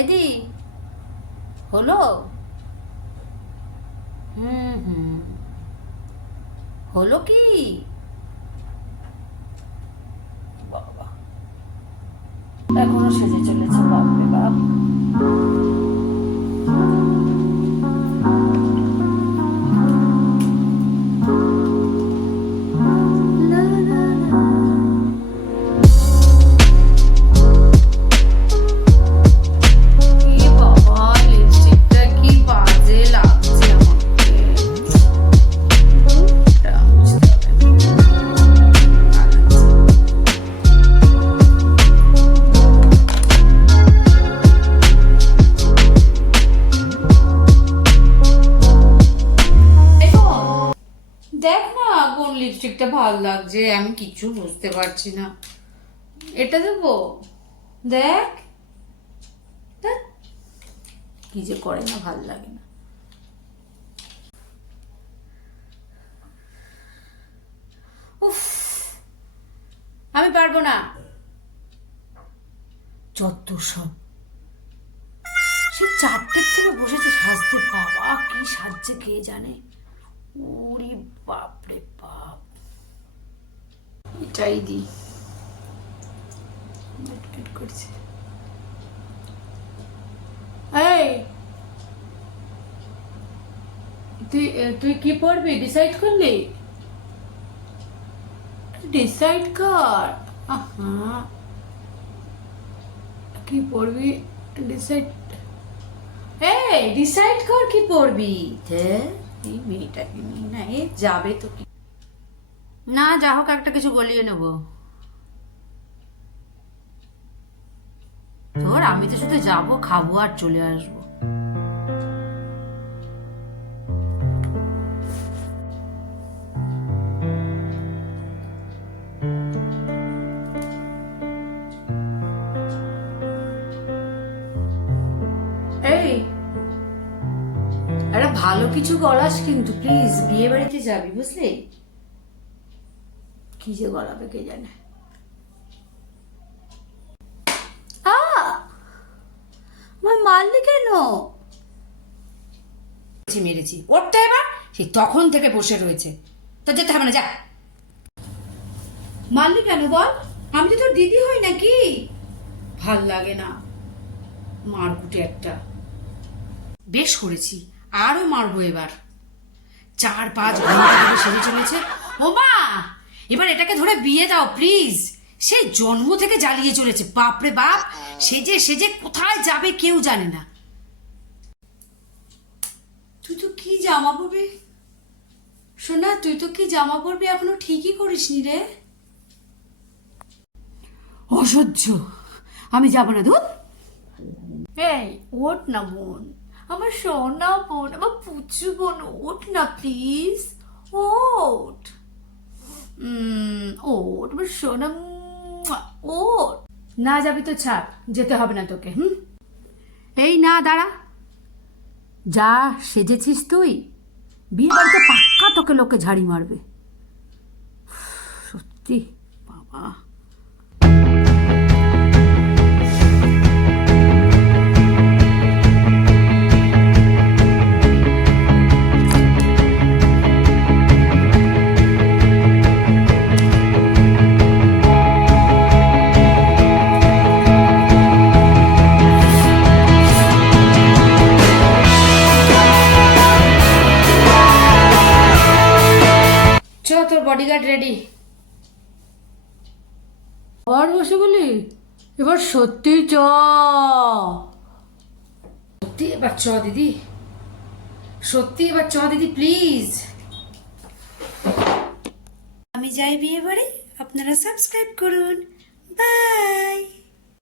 এদি হলো। হুম, হলো কি বাবা, এখনো সেজে চলেছে, বাপরে বাপ। দেখ না কোন লিপস্টিকটা ভালো লাগছে, আমি কিছু বুঝতে পারছি না। এটা দেবো? দেখ দেখ, কি যে করে না, ভাল লাগে না। উফ, আমি পারবো না। যত সব, সে 4টের থেকে বসেছে সাজতে, বাবা কি সাজছে কে জানে। ওরে বাপরে বাপ, এটাই দি করছে। এই তুই তুই কি পড়বি ডিসাইড করলি? ডিসাইড কর। আহা, কি পড়বি ডিসাইড? এই ডিসাইড কর কি পড়বি। এই মেয়েটাকে নিয়ে না, এ যাবে তো কি না, যা হোক একটা কিছু গলিয়ে নেবো। ধর, আমি তো শুধু যাবো, খাবো আর চলে আসবো। এই একটা ভালো কিছু গলাস কিন্তু প্লিজ, বিয়ে বাড়িতে যাবি বুঝলি। কি যে গলাবে কে জানে। মারলি কেন? মেরেছি ওরটা, এবার সেই তখন থেকে বসে রয়েছে, তো যেতে হবে না, যা। মারলি কেন বল? আমি তো তোর দিদি হই নাকি? ভাল লাগে না, মারকুটে একটা। বেশ করেছি, আরো মারবো এবার। 4-5 ঘন্টা ধরে সেজে চলেছে। ও মা, এবার এটাকে ধরে বিয়ে দাও প্লিজ। সে জন্ম থেকে জ্বালিয়ে চলেছে, বাপরে বাপ। সেজে সেজে কোথায় যাবে কেউ জানে না। তুই তো কি জামা পরবি শোনা, তুই তো কি জামা পরবি এখনো ঠিকই করিসনি রে। অসহ্য, আমি যাব না ধুত। এই ওঠ না বোন, আমার সোনা বোন, আমার পুচু বোন, ওঠ না প্লিজ, ওঠ। ওঠ আমার সোনা, ওঠ। না যাবি তো ছাড়, যেতে হবে না তোকে। এই না, দাঁড়া। যা সেজেছিস তুই, বিয়ে বাড়িতে পাক্কা তোকে লোকে ঝাড়ি মারবে। সত্যি বাবা। তোর বডিগার্ড রেডি। আবার বসে বলি, এবার সত্যি চ, সত্যি এবার চ দিদি, সত্যি এবার চ দিদি প্লিজ। আমি যাই বিয়ে বাড়ি, আপনারা সাবস্ক্রাইব করুন। বাই।